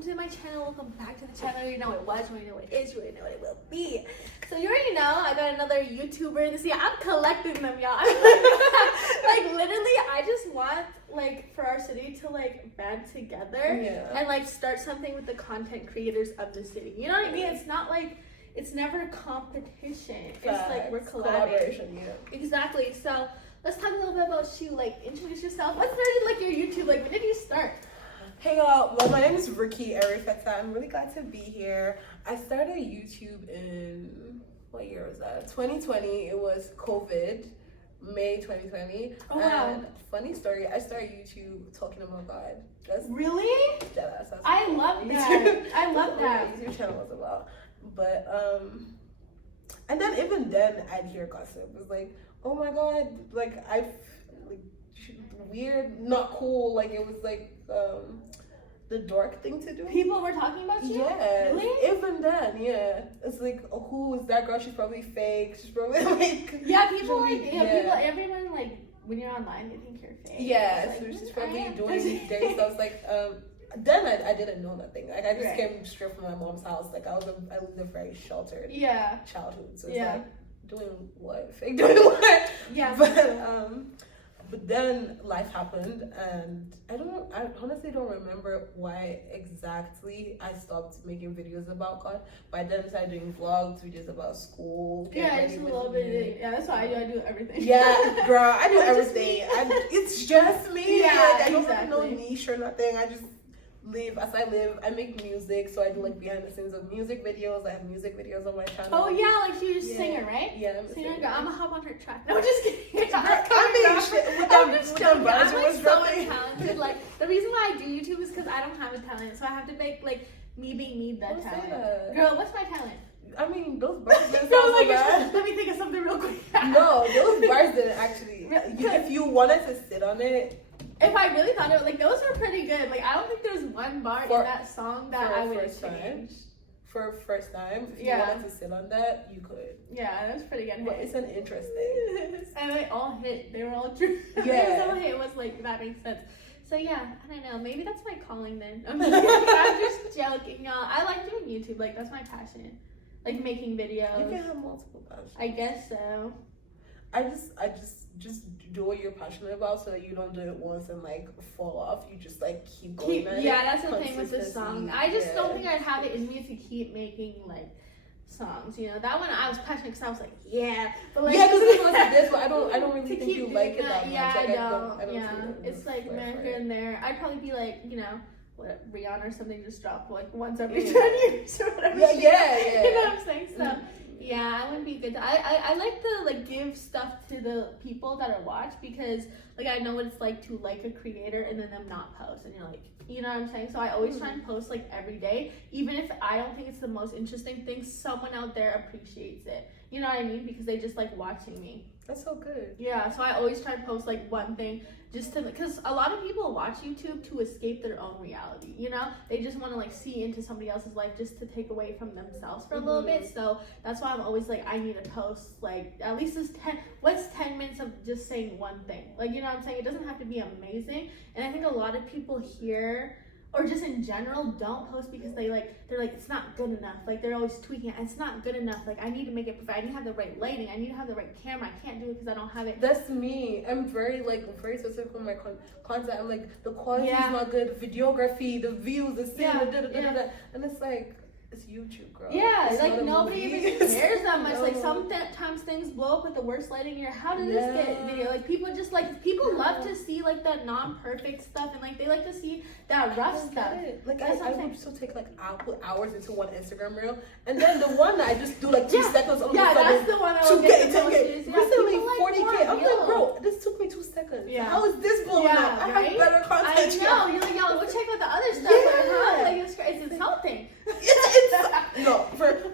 welcome to my channel, welcome back to the channel. You know what it was, you already know what it is, you already know what it will be. So you already know, I got another YouTuber this year. I'm collecting them, y'all. Like literally, I just want like for our city to like band together and like start something with the content creators of the city. You know what I mean? It's not like, it's never a competition. It's like we're collaboration. Yeah. Exactly. So let's talk a little bit about you. Like, introduce yourself. What started like your YouTube? Like, when did you start? Hey y'all, well my name is RUKKY. I'm really glad to be here. I started YouTube in, what year was that? 2020. It was COVID, May 2020. Oh wow. And funny story, I started YouTube talking about God. That's really? That's I love that. I love that. What my YouTube channel was about. But and then even then I'd hear gossip. It was like, oh my God, like weird, not cool. Like it was like the dork thing to do. People were talking about you? Yeah. Really? Even then, yeah. It's like, oh, who is that girl? She's probably fake. She's probably like... Yeah, people like, people, everyone like, when you're online, they think you're fake. Yeah, like, so she's probably doing dirty stuff. Like, then I didn't know nothing. Like, I just came straight from my mom's house. Like, I lived a very sheltered childhood. So it's like, doing what? Fake doing what? Yeah. But then life happened, and I honestly don't remember why exactly I stopped making videos about God. But then I started doing vlogs, videos about school. Yeah, just a little bit. Yeah, that's why I do everything. Yeah, girl, I do everything. It's just me. Yeah, like, I don't have no niche or nothing. I just live as I live. I make music, so I do like behind the scenes of music videos. I have music videos on my channel. Oh yeah, like you're just singer, right? Yeah, I'm a singer. I'm gonna hop on her track. No, just kidding. With them bars, I'm like so talented. Like the reason why I do YouTube is because I don't have a talent, so I have to make like me being me the talent. Girl, what's my talent? I mean, those bars didn't sound so bad. Let me think of something real quick. No, those bars didn't actually. If you wanted to sit on it. If I really thought it, like those were pretty good. Like I don't think there's one bar in that song that I would change. For first time, if you wanted to sit on that, you could. Yeah, that was pretty good. But it's an interesting. And they all hit. They were all true. Yeah. They all hit. It was like, that makes sense. So yeah, I don't know. Maybe that's my calling then. I'm just joking, y'all. I like doing YouTube. Like that's my passion. Like making videos. You can have multiple passions. I guess so. I just do what you're passionate about, so that you don't do it once and like fall off. You just like keep going at it. Yeah, that's the thing with this song. I just don't think I'd have it in me to keep making like songs. You know, that one I was passionate because I was like, but like because it was like this, but I don't really think you like it that much. Yeah, like, I don't. It's like man here and there. I'd probably be like, you know, what Rihanna or something just dropped like once every 10 years or whatever. Yeah. You know what I'm saying? So. Yeah, I wouldn't be good. I like to like give stuff to the people that I watch because like I know what it's like to like a creator and then them not post and you're like, you know what I'm saying? So I always try and post like every day, even if I don't think it's the most interesting thing, someone out there appreciates it. You know what I mean? Because they just like watching me. That's so good. Yeah, so I always try to post like one thing just to, because a lot of people watch YouTube to escape their own reality, you know? They just want to like see into somebody else's life just to take away from themselves for a little bit. So that's why I'm always like, I need to post like at least what's 10 minutes of just saying one thing. Like, you know what I'm saying? It doesn't have to be amazing. And I think a lot of people here, or just in general, don't post because they're like it's not good enough. Like they're always tweaking. It's not good enough. Like I need to make it perfect. I need to have the right lighting. I need to have the right camera. I can't do it because I don't have it. That's me. I'm very specific with my content. I'm like the quality is not good. Videography, the views, the scene, and it's like. It's YouTube, girl. Yeah, it's like nobody even cares that much. Like sometimes things blow up with the worst lighting. You're how did this get video? Like people just like love to see like the non-perfect stuff and like they like to see that rough stuff. Like I would still take like I'll put hours into one Instagram reel, and then the one that I just do like 2 seconds. That's the one I will get the most views. Recently 40K. I'm like, bro, this took me 2 seconds. Yeah. How is this blowing up? I have better content. I know. You're like, yo, go check out the other stuff. Like it's insulting.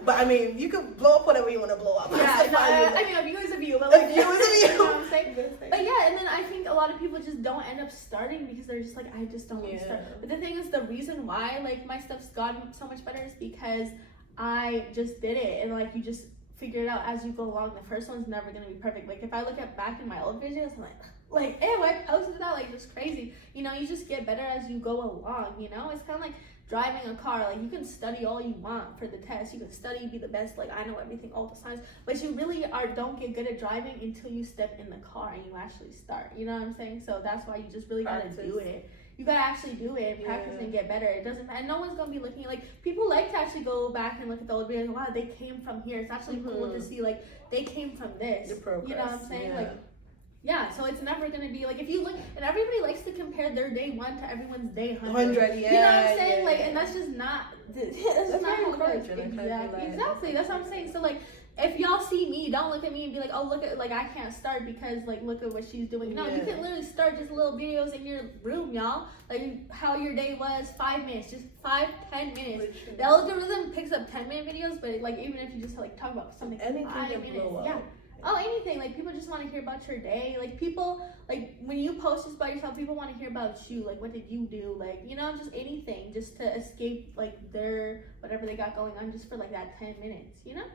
But I mean, you can blow up whatever you want to blow up. I mean, a view is a view, but like, a view is a view. You know what I'm saying? But yeah, and then I think a lot of people just don't end up starting because they're just like, I just don't want to start. But the thing is, the reason why like my stuff's gotten so much better is because I just did it, and like you just figure it out as you go along. The first one's never gonna be perfect. Like if I look back in my old videos, I'm like, Like, ew, I posted that, like, just crazy. You know, you just get better as you go along, you know? It's kind of like driving a car. Like, you can study all you want for the test. You can study, be the best, like, I know everything, all the signs. But you really don't get good at driving until you step in the car and you actually start. You know what I'm saying? So that's why you just really got to do it. You gotta actually do it and practice and get better. It doesn't matter. No one's gonna be looking like people like to actually go back and look at the old videos. Wow, they came from here. It's actually cool to see like they came from this. Your progress. You know what I'm saying? Like, yeah. So it's never gonna be like if you look and everybody likes to compare their day 1 to everyone's day 100. Yeah. You know what I'm saying? Like, and that's just not. That's not encouraging. Exactly. That's what I'm saying. So like. If y'all see me, don't look at me and be like, oh, look at, like, I can't start because, like, look at what she's doing. No, you can literally start just little videos in your room, y'all. Like, how your day was, 5 minutes, just 5-10 minutes. The algorithm picks up 10-minute videos, but, like, even if you just, like, talk about something, anything 5 minutes. blow up. Yeah. Oh, anything. Like, people just want to hear about your day. Like, people, like, when you post this about yourself, people want to hear about you. Like, what did you do? Like, you know, just anything. Just to escape, like, their, whatever they got going on just for, like, that 10 minutes, you know?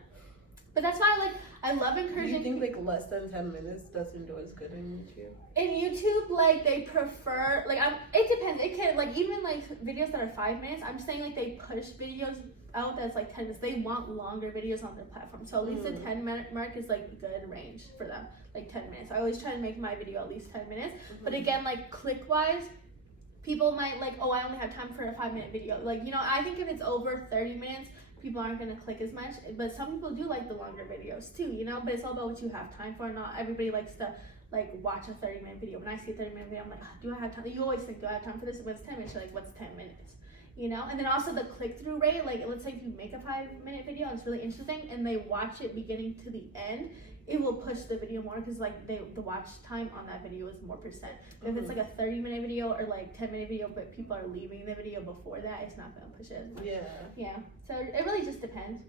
But that's why, like, I love encouraging. Do you think, like, less than 10 minutes doesn't do as good in YouTube? In YouTube, like, they prefer, like, it depends. It can, like, even, like, videos that are 5 minutes, I'm saying, like, they push videos out that's, like, 10 minutes. They want longer videos on their platform. So at least the 10-minute mark is, like, good range for them. Like, 10 minutes. I always try to make my video at least 10 minutes. But again, like, click-wise, people might, like, oh, I only have time for a 5-minute video. Like, you know, I think if it's over 30 minutes, people aren't going to click as much, but some people do like the longer videos too, you know, but it's all about what you have time for. Not everybody likes to like watch a 30-minute video. When I see a 30-minute video, I'm like, oh, do I have time? You always think, do I have time for this? When it's 10 minutes, you're like, what's 10 minutes? You know? And then also the click-through rate, like let's say if you make a 5-minute video and it's really interesting and they watch it beginning to the end, it will push the video more because like the watch time on that video is more percent. If it's like a 30-minute video or like 10-minute video but people are leaving the video before that, it's not gonna push it as much. Yeah. So it really just depends.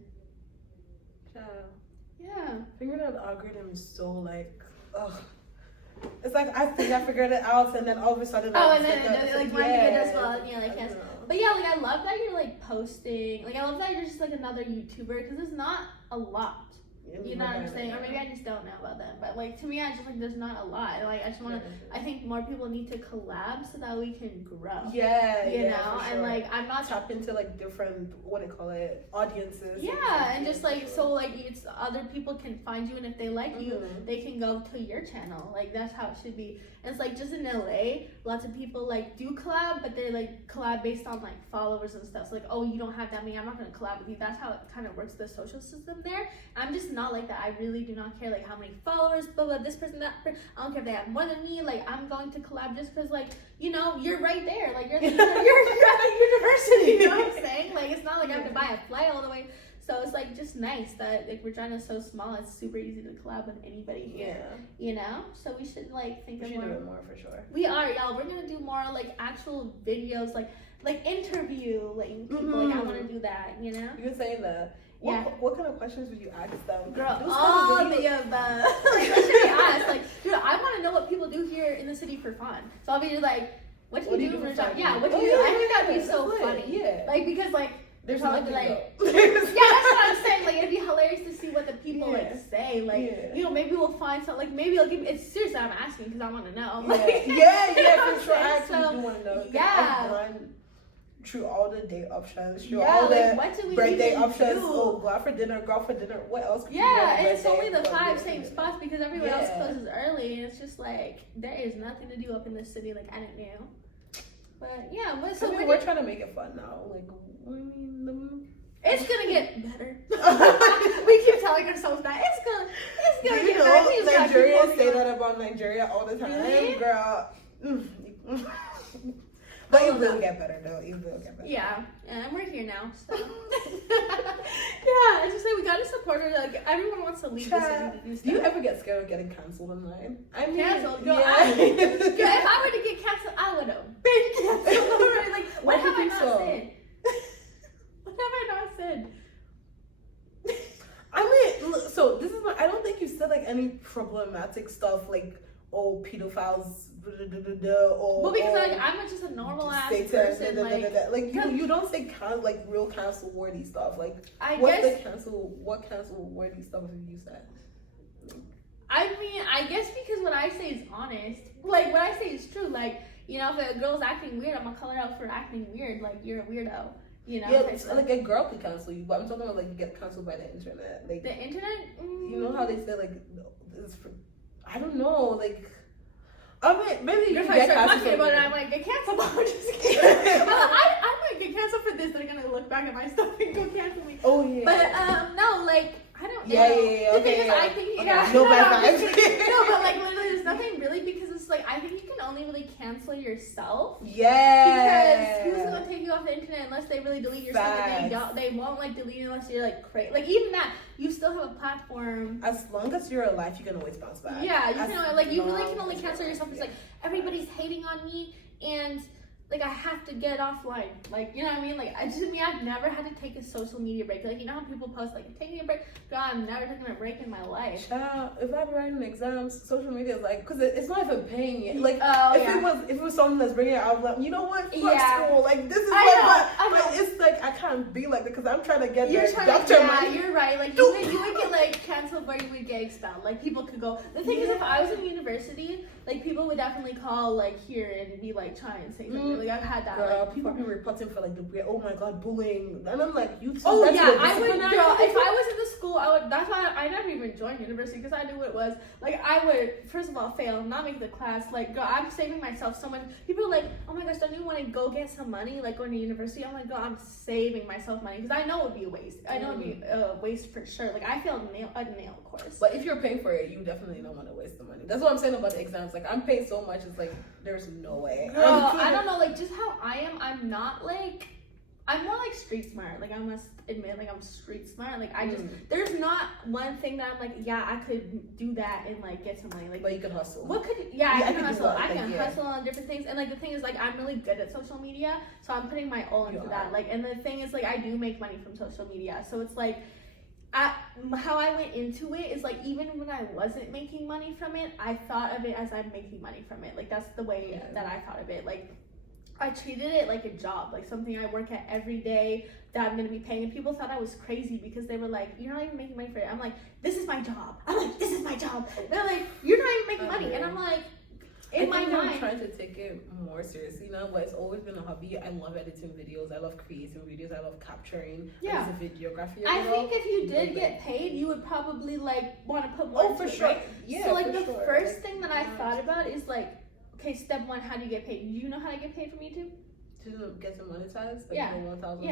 Yeah. Figuring out the algorithm is so like ugh. It's like I think I figured it out and then all of a sudden and then like my video does well and you're like yes. But yeah, like I love that you're like posting. Like I love that you're just like another YouTuber because there's not a lot. You know what I'm saying? Or maybe I just don't know about them. But like to me, I just like there's not a lot. Like I just want to. I think more people need to collab so that we can grow. Yeah. You know, and like I'm not tap into like different audiences. Yeah, and just like so like it's other people can find you, and if they like you, they can go to your channel. Like that's how it should be. And it's like just in LA, lots of people like do collab, but they're like collab based on like followers and stuff. So like, oh, you don't have that many, I'm not gonna collab with you. That's how it kind of works, the social system there. I'm just not like that. I really do not care like how many followers, blah blah, this person, that person. I don't care if they have more than me. Like I'm going to collab just because like, you know, you're right there. Like you're at the university, you know what I'm saying? Like it's not like I have to buy a flight all the way. So it's like just nice that like Regina's so small, it's super easy to collab with anybody here. You know? So we should like think of more. We should do it more for sure. We are, y'all. We're gonna do more like actual videos, like interview like people. Like I wanna do that, you know? You were saying that. What kind of questions would you ask them? Girl, all of the above. Like what should we ask? Like, dude, I wanna know what people do here in the city for fun. So I'll be like, what do you do for a job? Yeah, what do you do? I think that'd be so funny. Yeah. Like because like there's probably like yeah, that's what I'm saying. Like it'd be hilarious to see what the people like say. Like you know, maybe we'll find something. Like maybe I'll give. It's seriously, I'm asking because I want to know. Like, yeah, for sure. I actually do want to know. Yeah. I've gone through all the date options. Through all the birthday options. Oh, go out for dinner. What else? Could and it's only the 5 same spots because everyone else closes early, and it's just like there is nothing to do up in this city. Like I didn't know. But yeah, so we're trying to make it fun now. Like. It's gonna get better. We keep telling ourselves that it's gonna get better. Nigerians say that about Nigeria all the time, really? Girl. But it will get better though. It will get better. Yeah, and we're here now. So. I just say we gotta support her. Like everyone wants to leave the city to do stuff. Do you ever get scared of getting canceled online? I mean, canceled? Girl, if I were to get canceled, I would have been canceled already. Like what have I not said? What have I not said? I mean, so this is what I don't think you said like any problematic stuff like pedophiles or because like I'm just a normal ass person like you don't say like real cancel worthy stuff like what cancel worthy stuff have you said? I mean, I guess because what I say is honest. Like, what I say is true. Like, you know, if a girl's acting weird, I'm gonna call her out for acting weird. Like, you're a weirdo. You know? Yeah, it's like a girl could cancel you, but I'm talking about like you get canceled by the internet. Like the internet? You know how they say like, I don't know, like. I mean, maybe you You're get talking canceled. about it, I might get canceled. I'm just kidding. I might get canceled for this. They're gonna look back at my stuff and go cancel me. Oh yeah. But no, like I don't know. Yeah. The Okay. thing is, I think No bad vibes. No, but like literally, there's nothing really because it's like I think you can only really cancel yourself. Yeah. Because who's gonna take you off the internet unless they really delete your stuff? And they won't like delete it unless you're like crazy. Like even that, you still have a platform. As long as you're alive, you can always bounce back. Yeah, you can like you really can only cancel yourself. It's like everybody's hating on me and. Like I have to get offline, like you know what I mean. Like I've never had to take a social media break. Like you know how people post like taking a break. God, I'm never taking a break in my life. Child, if I'm writing exams, social media is like because it's not even paying it. Like if it was something that's bringing it out, like you know what, fuck school. Like this is I know. But it's like I can't be like that because I'm trying to get money. You're right. Like you would get like canceled, or you would get expelled. Like people could go. The thing is, if I was in university, like people would definitely call like here and be like try and say something. Like I've had that. Girl, like, people be reporting for like oh my god, bullying, and I'm like, you. Oh yeah, I would. Girl, if I was in the school, I would. That's why I never even joined university because I knew what it was. Like I would first of all fail, not make the class. Like girl, I'm saving myself so much. People are like, oh my gosh, don't you want to go get some money like going to university? I'm like, girl, I'm saving myself money because I know it would be a waste. I know it would be a waste for sure. Like I failed a nail course. But if you're paying for it, you definitely don't want to waste the money. That's what I'm saying about the exams. Like I'm paid so much, it's like there's no way. Girl, I don't know, like just how I am. I'm not like. I'm more like street smart. Like I must admit, like I'm street smart. Like I just there's not one thing that I'm like, yeah, I could do that and like get some money. Like, but you can hustle. What could I can hustle. I can like, hustle on different things. And like the thing is, like I'm really good at social media, so I'm putting my all into that. Like, and the thing is, like I do make money from social media, so it's like. How I went into it is like even when I wasn't making money from it, I thought of it as I'm making money from it. Like that's the way that I thought of it. Like I treated it like a job, like something I work at every day that I'm gonna be paying. And people thought I was crazy because they were like, "You're not even making money for it." I'm like, "This is my job." I'm like, "This is my job." They're like, "You're not even making money," and I'm like. In my mind, I'm trying to take it more seriously now, but it's always been a hobby. I love editing videos. I love creating videos. I love capturing. Yeah. As a videographer. I think if you did get paid, you would probably like want to put more into it, right? Yeah. So like the first thing that I thought about is like, okay, step one, how do you get paid? Do you know how to get paid from YouTube? To get some monetized? Like yeah. 1,000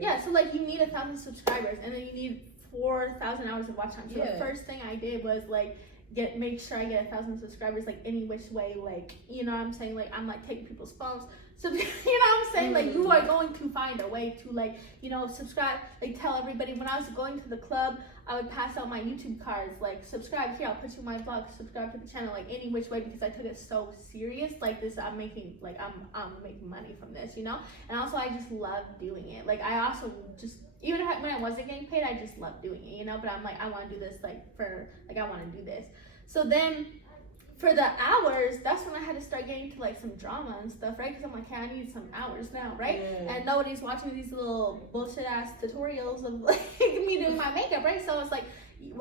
Yeah, so like you need 1,000 subscribers and then you need 4,000 hours of watch time. So the first thing I did was like make sure I get 1,000 subscribers like any which way, like you know what I'm saying, like I'm like taking people's phones. So you know what I'm saying, like you are going to find a way to like, you know, subscribe, like tell everybody. When I was going to the club, I would pass out my YouTube cards, like subscribe here, I'll put you in my vlog, subscribe to the channel, like any which way, because I took it so serious. Like this, I'm making money from this, you know. And also I just love doing it. Like I also just even when I wasn't getting paid, I just loved doing it, you know. But I'm like, I want to do this I want to do this. So then for the hours, that's when I had to start getting to like some drama and stuff, right? Because I'm like, hey, I need some hours now, right? Yeah. And nobody's watching these little bullshit ass tutorials of like me doing my makeup, right? So it's like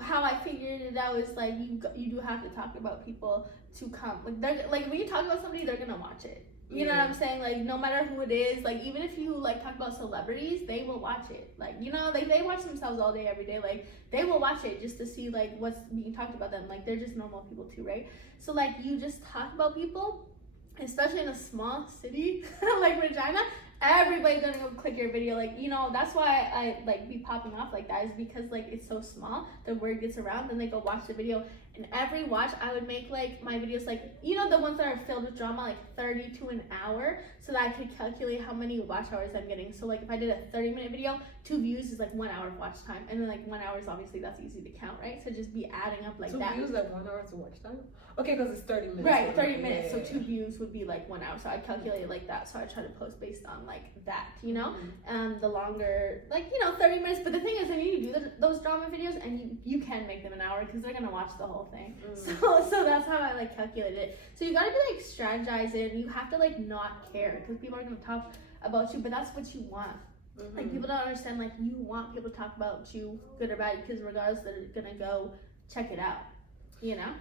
how I figured it out is like you do have to talk about people to come. Like they're like when you talk about somebody, they're gonna watch it. You know what I'm saying? Like no matter who it is, like even if you like talk about celebrities, they will watch it. Like you know, like they watch themselves all day, every day. Like they will watch it just to see like what's being talked about them. Like they're just normal people too, right? So like you just talk about people, especially in a small city like Regina. Everybody's gonna go click your video, like you know. That's why I like be popping off like that, is because like it's so small, the word gets around, then they go watch the video. And every watch, I would make like my videos like, you know, the ones that are filled with drama, like 30 to an hour, so that I could calculate how many watch hours I'm getting. So like if I did a 30-minute video, 2 views is like 1 hour of watch time, and then like 1 hour is obviously that's easy to count, right? So just be adding up like 2 that. 2 views like 1 hour to watch time. Okay, because it's 30 minutes. Right, 30 minutes. So 2 views would be like 1 hour. So I calculate it like that. So I try to post based on like that, you know. The longer, like you know, 30 minutes. But the thing is, when you do those drama videos, and you can make them an hour because they're gonna watch the whole thing. So that's how I like calculated it. So you gotta be like strategizing. You have to like not care because people are gonna talk about you, but that's what you want. Like people don't understand. Like you want people to talk about you, good or bad, because regardless, they're gonna go check it out. you know?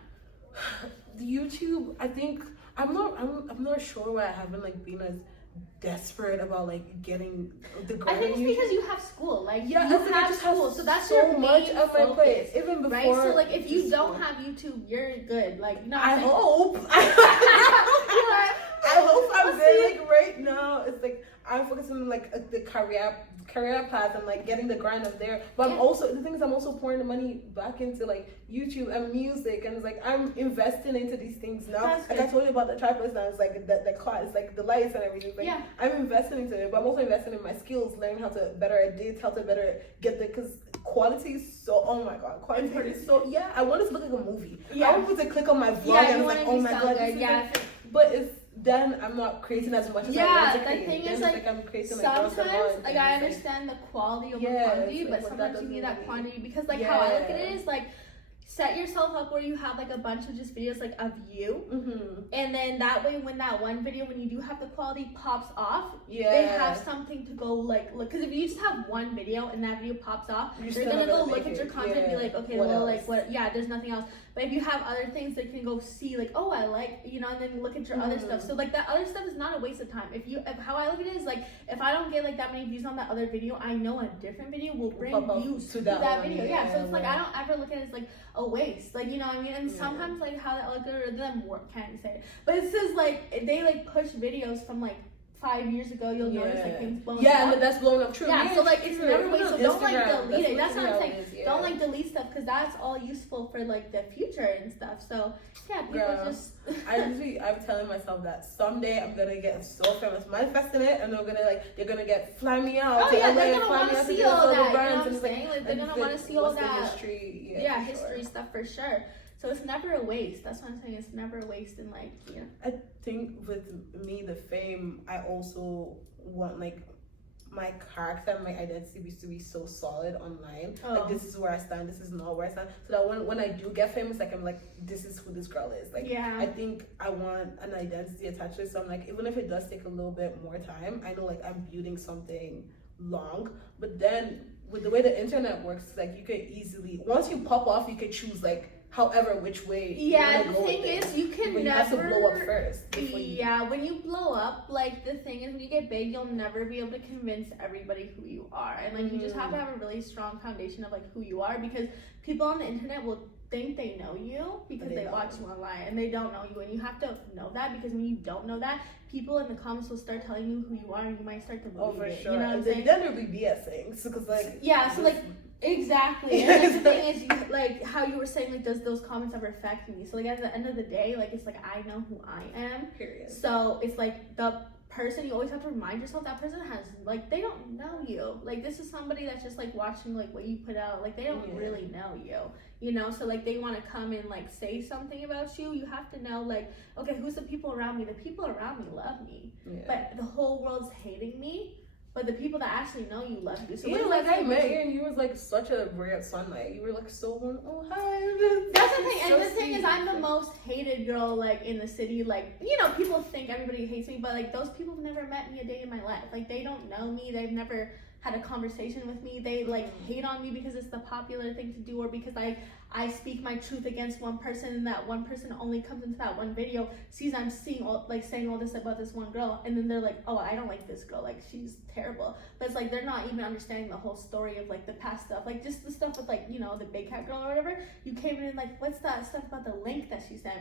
YouTube, I think I'm not sure why I haven't like been as desperate about like getting the girl. I think it's because you have school. Like yeah, you I think have I just school, have so that's so your much main on my plate. focus, Even before, right? So like if you just don't school. have YouTube, you're good. Like no, I hope. I hope I'm good. Like right now, it's like I'm focusing on like the career path and like getting the grind of there. But I'm also the thing is I'm also pouring the money back into like YouTube and music, and it's like I'm investing into these things now. That's like good. I told you about the tripods now. It's like the class, like the lights and everything. Like Yeah. I'm investing into it, but I'm also investing in my skills, learning how to better edit, how to better get the because quality is so. Oh my god, quality is so. Yeah, I want it to look like a movie. Yeah. I want to click on my vlog Yeah, and you it's like, want oh to my be so god, good. this is Yeah. like, but it's then I'm not creating as much as I want to The create. thing Then is it's like I'm creating like sometimes like I and understand the quality over Yeah, quantity, it's but like, sometimes that you need doesn't that really- quantity because like how I look at it is like set yourself up where you have like a bunch of just videos like of you, and then that way when that one video when you do have the quality pops off, they have something to go like look, because if you just have one video and that video pops off, they're gonna go look at your content and be like, okay, what well else? like what, yeah, there's nothing else. But if you have other things, they can go see like, oh, I like, you know, and then look at your other stuff. So like that other stuff is not a waste of time. If how I look at it is like, if I don't get like that many views on that other video, I know a different video will bring views to that video. Yeah, so it's like I don't ever look at it as like a waste. Like, you know what I mean? And sometimes like how the algorithm work, can't say it, but it says like they like push videos from like 5 years ago, you'll notice like things blowing up. Yeah, but that's blowing up true. Yeah, so like it's never waste. So don't like Instagram, delete it. That's what I'm what saying. it is, yeah. Don't like delete stuff because that's all useful for like the future and stuff. So yeah, people Girl, just. I'm telling myself that someday I'm gonna get so famous, manifesting it, and they're gonna get fly me out. Oh yeah, LA, they're gonna fly want me to out see get all the that. You know brands, what I'm and it's like, saying? Like they're and gonna the- want to see all what's the that. history. Yeah, for history sure. stuff for sure. So it's never a waste. That's what I'm saying. It's never a waste in like, you know. I think with me, the fame, I also want like my character and my identity to be so solid online. Like this is where I stand, this is not where I stand. So that when I do get famous, like I'm like, this is who this girl is. Like I think I want an identity attached to it. So I'm like, even if it does take a little bit more time, I know like I'm building something long. But then with the way the internet works, like you can easily once you pop off, you can choose like however which way. Yeah, the thing is, you can but never. You have to blow up first. Yeah, when you blow up, like the thing is, when you get big, you'll never be able to convince everybody who you are, and like you just have to have a really strong foundation of like who you are, because people on the internet will think they know you because they watch you online, and they don't know you, and you have to know that, because when you don't know that, people in the comments will start telling you who you are, and you might start to believe it. Sure. You know what I'm saying? Then there'll be BS things because like so like. Exactly. And like, the thing is, you, like how you were saying, like, does those comments ever affect me? So like at the end of the day, like it's like I know who I am. Period. So it's like the person, you always have to remind yourself that person has like, they don't know you. Like this is somebody that's just like watching like what you put out. Like they don't really know you. You know, so like they want to come and like say something about you. You have to know like, okay, who's the people around me? The people around me love me, but the whole world's hating me. But the people that actually know you love you. So like I met you and you was like such a ray of sunlight. You were like so oh hi. That's the thing. And the thing is, I'm the most hated girl like in the city. Like, you know, people think everybody hates me, but like those people have never met me a day in my life. Like they don't know me. They've never had a conversation with me. They like hate on me because it's the popular thing to do, or because I speak my truth against one person, and that one person only comes into that one video, sees I'm saying all this about this one girl, and then they're like, oh, I don't like this girl, like she's terrible. But it's like they're not even understanding the whole story of like the past stuff, like just the stuff with like, you know, the big cat girl or whatever. You came in like, what's that stuff about the link that she sent?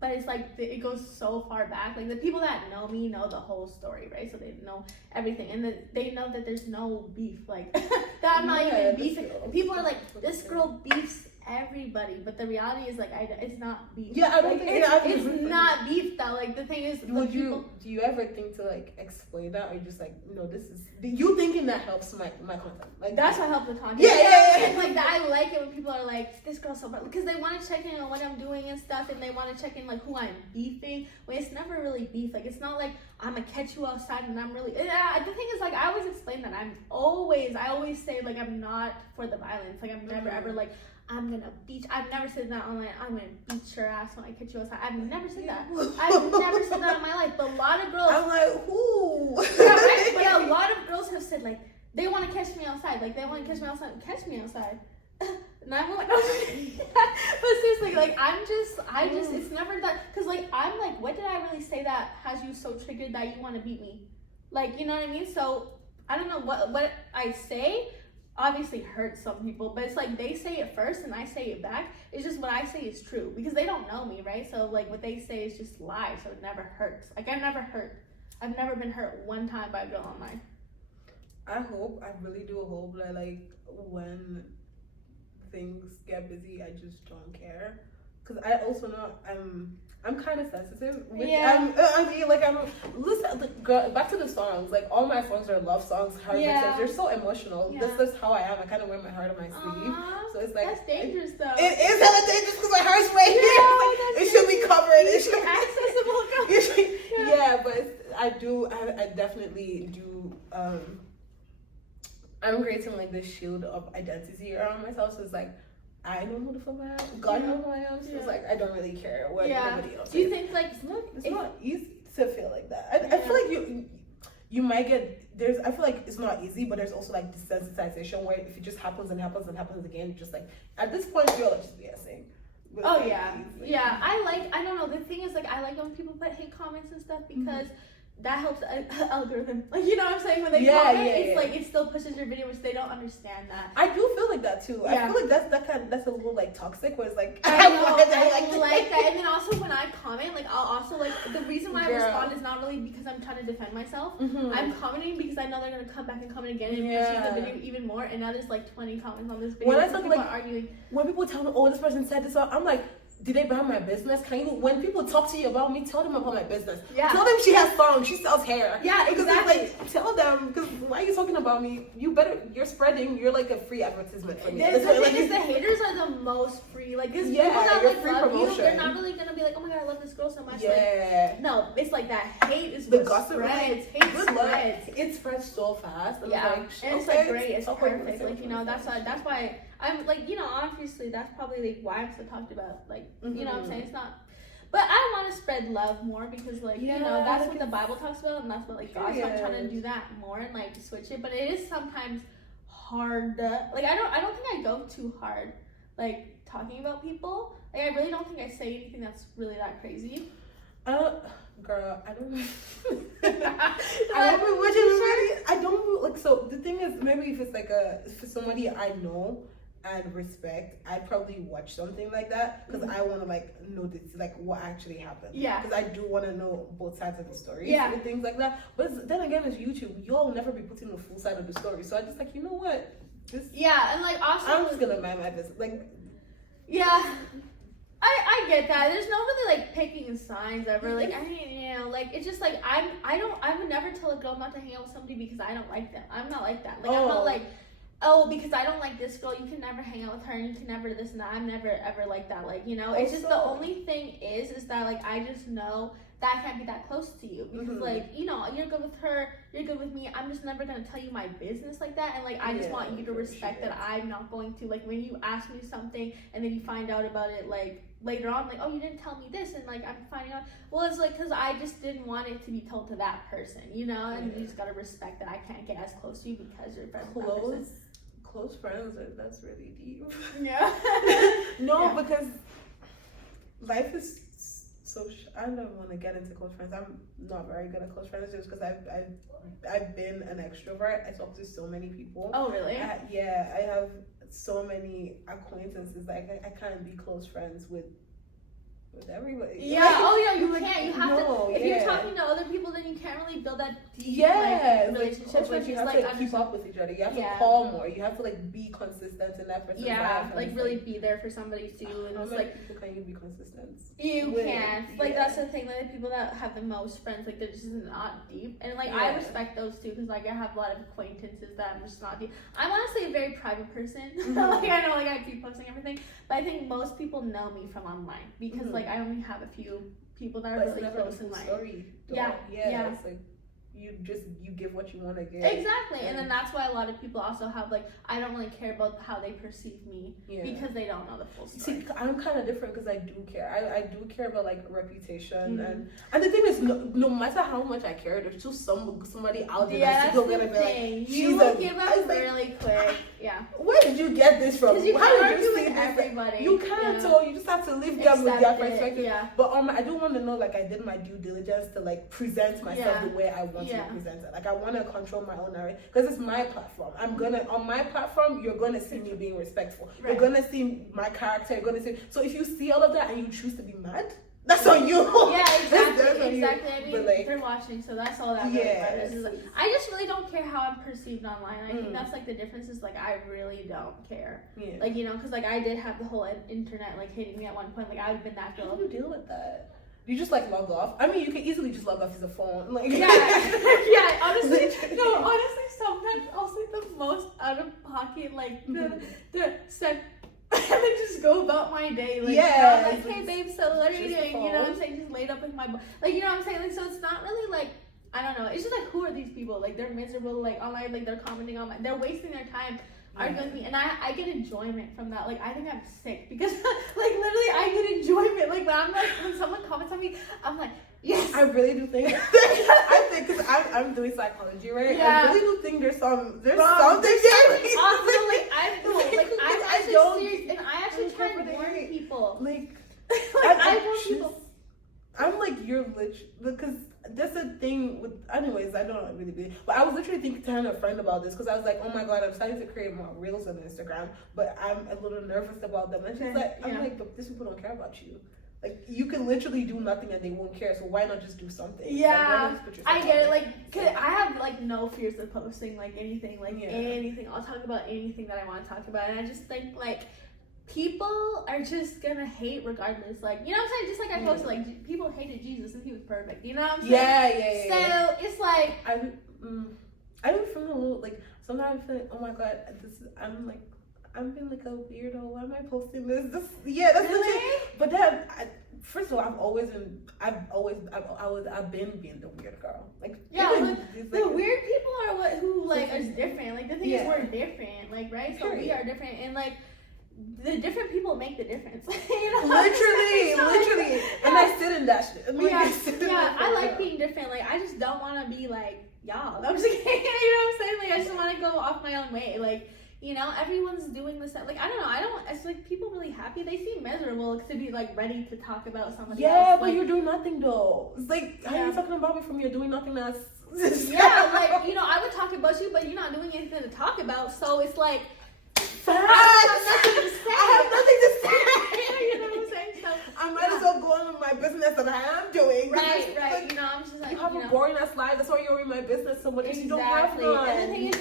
But it's like it goes so far back. Like the people that know me know the whole story, right? So they know everything, and they know that there's no beef, like that I'm not even beefing. People are like, this girl beefs everybody, but the reality is like it's not beef. Yeah, I don't like, think it's not beef though. Like the thing is, do you ever think to like explain that, or you just like, no, this is you thinking that helps my content? Like that's what helps the content. Yeah. And like that, I like it when people are like, this girl's so bad, because they want to check in on what I'm doing and stuff, and they want to check in like who I'm beefing. When it's never really beef. Like it's not like I'm gonna catch you outside and I'm really. The thing is, like I always explain that I always say like I'm not for the violence. Like I'm never ever like, I'm gonna beat. I've never said that online. I'm gonna beat your ass when I catch you outside. I've never said that. I've never said that in my life. But a lot of girls. I'm like, who? Yeah, right? But a lot of girls have said like they want to catch me outside. Like they want to catch me outside. Catch me outside. 911. But seriously, like I just, it's never that. Cause like I'm like, what did I really say that has you so triggered that you want to beat me? Like, you know what I mean? So I don't know what I say. Obviously hurts some people, but it's like they say it first and I say it back. It's just what I say is true because they don't know me, right? So like what they say is just lies, so it never hurts. Like I've never been hurt one time by a girl online. I really do hope that like when things get busy, I just don't care. Cause I also know I'm kind of sensitive. Yeah. Listen, girl, back to the songs. Like all my songs are love songs, heartbreak songs. They're so emotional. Yeah. This is how I am. I kind of wear my heart on my sleeve. So it's like that's dangerous though. It is hella dangerous because my heart's right here. It should be covered. It should be accessible. Yeah, but I definitely do. I'm creating like this shield of identity around myself. So it's like I know who the fuck I am. God knows who I am. So it's like I don't really care what anybody else. Do you think like it's not easy to feel like that? I feel like you might get I feel like it's not easy, but there's also like desensitization where if it just happens and happens and happens again, just like at this point you're like just BSing. Oh yeah, yeah. I don't know. The thing is like I like when people put hate comments and stuff because. That helps the algorithm. Like, you know what I'm saying? When they comment, it's like it still pushes your video, which they don't understand that. I do feel like that too. I feel like that's a little like toxic, where it's like I like that. And then also when I comment, like I'll also like the reason why I respond is not really because I'm trying to defend myself. I'm commenting because I know they're gonna come back and comment again and push the video even more. And now there's like 20 comments on this video. When I said like arguing, when people tell me, oh, this person said this, I'm like. Did they ban my business? When people talk to you about me, tell them about my business. Yeah. Tell them she has songs, she sells hair. Yeah, exactly. Like, tell them, because why are you talking about me? You're spreading, you're like a free advertisement for me. The haters are the most free. Like, because people that like love promotion. You, they're not really going to be like, oh my god, I love this girl so much. Yeah. Like, no, it's like that hate is the what gossip spreads. Hate spreads. It spreads so fast. And yeah, and it's like great. It's perfect. Like, you know, that's why I'm like, you know, obviously that's probably like why I'm so talked about. Like, you know what I'm saying? It's not, but I want to spread love more because like, you know, that's what the Bible talks about and that's what like God. So I'm trying to do that more and like switch it. But it is sometimes hard. Like I don't think I go too hard like talking about people. Like I really don't think I say anything that's really that crazy. Girl, I don't I don't like. So the thing is, maybe if it's like for somebody I know and respect, I'd probably watch something like that because I want to like know this, like what actually happened. Yeah. Because I do want to know both sides of the story. Yeah. And things like that. But then again, it's YouTube. You'll never be putting the full side of the story. So I just like, you know what? And like also, I'm just gonna mind my business. Like, yeah. I get that. There's no really like picking signs ever. Like I mean, you know, like it's just like I would never tell a girl not to hang out with somebody because I don't like them. I'm not like that. Like I'm not like, oh, because I don't like this girl, you can never hang out with her and you can never this and that. I'm never ever like that. Like, you know, it's just the only thing is that like I just know that I can't be that close to you because like, you know, you're good with her, you're good with me. I'm just never gonna tell you my business like that. And like I just want you to respect that I'm not going to, like, when you ask me something and then you find out about it like later on, like, oh, you didn't tell me this, and like I'm finding out, well, it's like because I just didn't want it to be told to that person, you know. And you just gotta respect that I can't get as close to you because you're friends with that person. Close friends, that's really deep. Yeah. Because life is so I don't want to get into close friends. I'm not very good at close friends just because I've been an extrovert. I talk to so many people. Oh really? I have so many acquaintances. Like I can't be close friends with everybody. Yeah. Like, you can't. You have to. If you're talking to other people, then you can't really build that deep relationship. Like, you have to keep up with each other. You have to call more. You have to like be consistent in that person's life. Like really be there for somebody too. And how it's many like people can you be consistent? You can't. Like that's the thing. Like the people that have the most friends, like they're just not deep. And like I respect those too because like I have a lot of acquaintances that I'm just not deep. I'm honestly a very private person. Like I know like I keep posting everything, but I think most people know me from online because like I only have a few people that are really close in life. Yeah. It's like you give what you want to give. Exactly. And then that's why a lot of people also have like, I don't really care about how they perceive me because they don't know the full story. See, I'm kind of different because I do care. I do care about like reputation and the thing is, no matter how much I care, there's still somebody out there that's still gonna be like, you will give up really quick. Where did you get this from? You how did you see everybody? You can't tell. You just have to leave them with their perspective. Yeah. But I do want to know, like, I did my due diligence to like present myself the way I want to be presented. Like, I want to control my own narrative because it's my platform. On my platform, you're gonna see me being respectful. Right. You're gonna see my character. You're gonna see. So if you see all of that and you choose to be mad, that's on you. Yeah, exactly. I mean, like, they're watching, so that's all that really matters. Is like, I just really don't care how I'm perceived online. I think that's like the difference. Is like I really don't care. Yeah. Like, you know, because like I did have the whole internet like hating me at one point. Like I've been that girl. How do you deal with that? You just like log off. I mean, you can easily just log off as a phone. Like honestly, sometimes I'll say the most out of pocket, like the set. And then just go about my day, like, like, hey babe, so what are you doing? You know what I'm saying? Just laid up with my, like, you know what I'm saying? Like, so it's not really like, I don't know. It's just like, who are these people? Like, they're miserable, like, online, like, they're commenting on they're wasting their time arguing with me, and I get enjoyment from that. Like, I think I'm sick because, like, literally, I get enjoyment. Like, when someone comments on me, I'm like, yes. I really do think. I think because I'm doing psychology, right? Yeah. I really do think there's something. Awesome. Like I actually try to warn people. Like I warn people. I'm like, you're literally, because that's a thing with, anyways, I don't really believe, but I was literally telling a friend about this because I was like, oh my god, I'm starting to create more reels on Instagram, but I'm a little nervous about them. And she's like, I'm like, but these people don't care about you. Like, you can literally do nothing and they won't care, so why not just do something? Yeah, like, I get it. Like, cause I have like no fears of posting like anything, anything. I'll talk about anything that I want to talk about, and I just think like people are just gonna hate regardless. Like, you know what I'm saying? Just like I posted, like, people hated Jesus and he was perfect. You know what I'm saying? Yeah. So it's like I don't feel a little like sometimes I feel like, oh my god, I'm being like a weirdo. Why am I posting this? That's really? Legit. But then, first of all, I've been being the weird girl. Like, the weird people are who is different. Like, the thing is, we're different. Like, right? So we are different, and like the different people make the difference. You know? literally. And I sit in that shit. I like being different. Like, I just don't want to be like y'all. I'm just kidding. You know what I'm saying? Like, I just want to go off my own way. Like, you know, everyone's doing this. Like, I don't know. It's like people really happy. They seem miserable to be like ready to talk about somebody else. Yeah, but you're doing nothing though. It's like, how are you talking about me from you're doing nothing that's... like, you know, I would talk about you, but you're not doing anything to talk about. So it's like, I have nothing to say. You know what I'm saying? So I might as well go on with my business that I am doing. Right. You know, I'm just like, you have a boring ass life. That's why you're in my business so much. Exactly. You don't have none. And the thing is,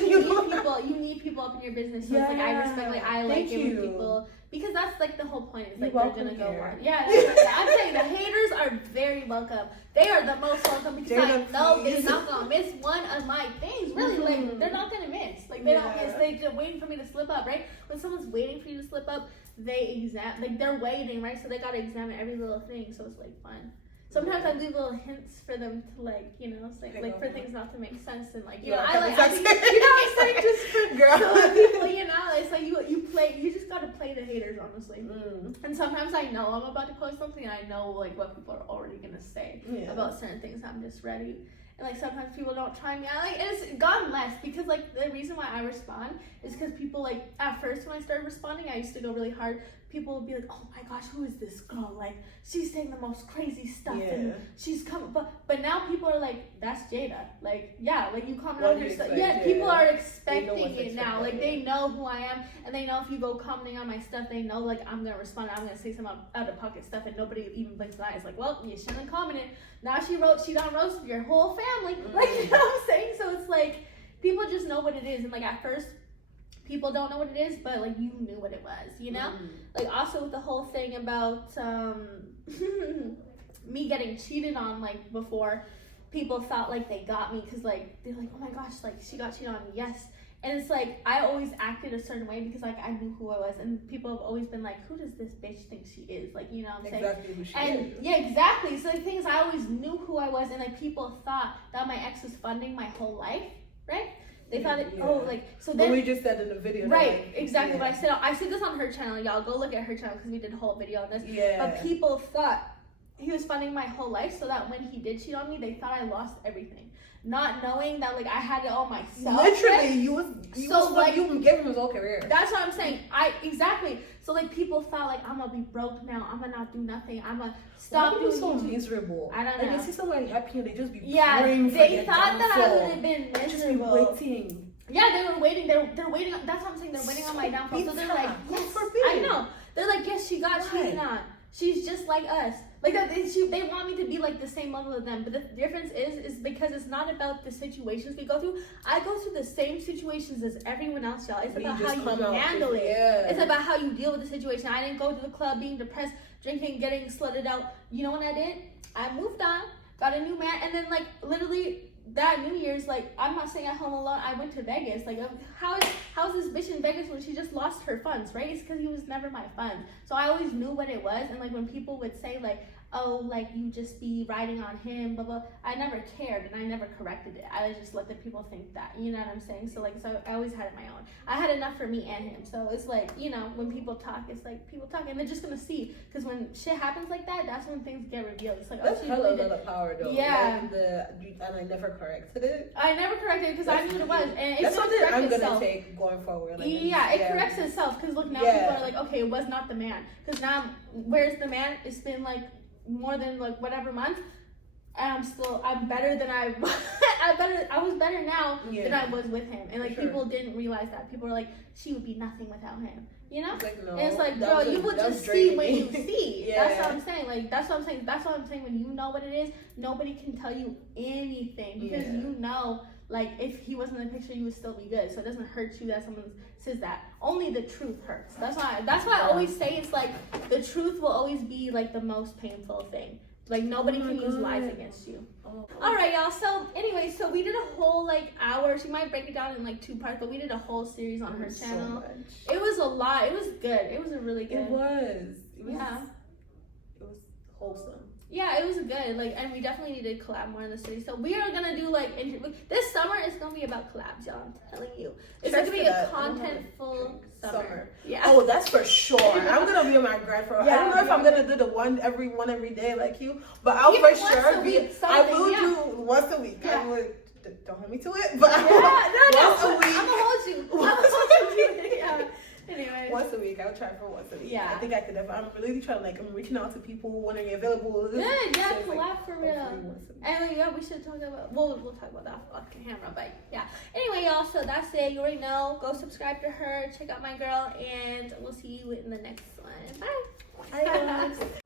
you need people up in your business. So it's like, I respect, like, I like it when people, because that's like the whole point. Is like, they're gonna go on. Yeah, I'm saying the haters are very welcome. They are the most welcome because I know they're not gonna miss one of my things. Really, like, they're not gonna miss. Like, they don't miss. They're just waiting for me to slip up, right? When someone's waiting for you to slip up, they're waiting, right? So they gotta examine every little thing. So it's like fun. Sometimes I leave little hints for them to, like, you know, say, like, for things not to make sense, and like, you know, I think, you know what I'm saying, just for girl people, you know, it's like you just gotta play the haters, honestly. And sometimes I know I'm about to post something, and I know like what people are already gonna say about certain things. I'm just ready. And like sometimes people don't try me out. Like, it's gotten less because like the reason why I respond is because people, like, at first when I started responding, I used to go really hard. People would be like, oh my gosh, who is this girl? Like, she's saying the most crazy stuff and she's coming. But now people are like, that's Jada. Like, yeah, like, you comment on her stuff. Yeah, people are expecting it now. Like, they know who I am, and they know if you go commenting on my stuff, they know, like, I'm gonna respond. I'm gonna say some out of pocket stuff, and nobody even blinks an eye. It's like, well, you shouldn't have commented. Now she done roasted your whole family. Like, you know what I'm saying? So it's like, people just know what it is, and like at first, people don't know what it is, but like you knew what it was, you know? Like, also with the whole thing about me getting cheated on, like, before, people felt like they got me because, like, they're like, oh my gosh, like, she got cheated on. Yes, And it's like, I always acted a certain way because like I knew who I was, and people have always been like, who does this bitch think she is? Like, you know what I'm saying? Exactly who she and is. yeah, exactly. So the thing is, I always knew who I was, and like people thought that my ex was funding my whole life, right? They thought it, oh, like, so then. But we just said in the video. Right, like, exactly. But I said this on her channel, y'all. Go look at her channel because we did a whole video on this. Yeah. But people thought he was funding my whole life, so that when he did cheat on me, they thought I lost everything. Not knowing that, like, I had it all myself. Literally, right? you gave him his whole career. That's what I'm saying. Exactly. So, like, people thought, like, I'm gonna be broke now. I'm gonna not do nothing. I'm gonna stop doing so miserable. I don't know. Like, they see somebody happy and they just be praying for they their thought that I downfall. would have been miserable. Just be waiting. Yeah, they were waiting. They're waiting. That's what I'm saying. They're waiting on my downfall. So they're like, yes, I know. They're like, yes, she got cheated on. She's just like us. Like that, they want me to be like the same level as them. But the difference is because it's not about the situations we go through. I go through the same situations as everyone else, y'all. It's about how you handle it. Yeah. It's about how you deal with the situation. I didn't go to the club being depressed, drinking, getting slutted out. You know what I did? I moved on, got a new man, and then like literally that New Year's, like, I'm not staying at home alone. I went to Vegas. Like, how is this bitch in Vegas when she just lost her funds, right? It's because he was never my fund. So I always knew what it was. And, like, when people would say, like, oh, like, you just be riding on him, blah, blah, I never cared, and I never corrected it. I just let the people think that, you know what I'm saying? So, like, so I always had it my own. I had enough for me and him. So it's like, you know, when people talk, it's like, people talk, and they're just gonna see. Because when shit happens like that, that's when things get revealed. It's like, that's oh, hella lot of power, though. Yeah. And I never corrected it. I never corrected it because I knew what it was. And that's something I'm gonna itself. take going forward. Like, yeah, it corrects itself. Because look, now people are like, okay, it was not the man. Because now, where's the man? It's been like more than like whatever month, and I'm better than I was better now than I was with him. And like people didn't realize that. People were like, she would be nothing without him. You know? It's like, no, and it's like, girl, you will just see what you see. Yeah. That's what I'm saying. Like, that's what I'm saying. That's what I'm saying. When you know what it is, nobody can tell you anything because you know, like, if he wasn't in the picture, you would still be good. So it doesn't hurt you that someone says that. Only the truth hurts. That's why I always say it's like the truth will always be like the most painful thing. Like, nobody can use lies against you. All right, y'all. So anyway, so we did a whole like hour. She might break it down in like 2 parts, but we did a whole series on her channel. It was a lot. It was good. It was a really good. It was yeah. It was wholesome. Yeah, it was good. Like, and we definitely need to collab more in the city. So we are gonna do like this summer is gonna be about collabs, y'all. I'm telling you, it's gonna be a contentful summer. Yeah. Oh, that's for sure. I'm gonna be on my grind for. I don't know if I'm gonna do the one every day like you, but I'll for sure be. I will do once a week. Yeah. I would. Don't hold me to it, but once a week. I'm gonna hold you. I'm gonna hold you. Yeah. Anyway. Once a week. I would try for once a week. Yeah. I think I could. I'm really trying. Like, I'm reaching out to people when they're available. Good. Yeah. So Collab like, for real. And yeah, we should talk about. We'll talk about that off camera, but yeah. Anyway, y'all. So that's it. You already know. Go subscribe to her. Check out my girl, and we'll see you in the next one. Bye. Bye.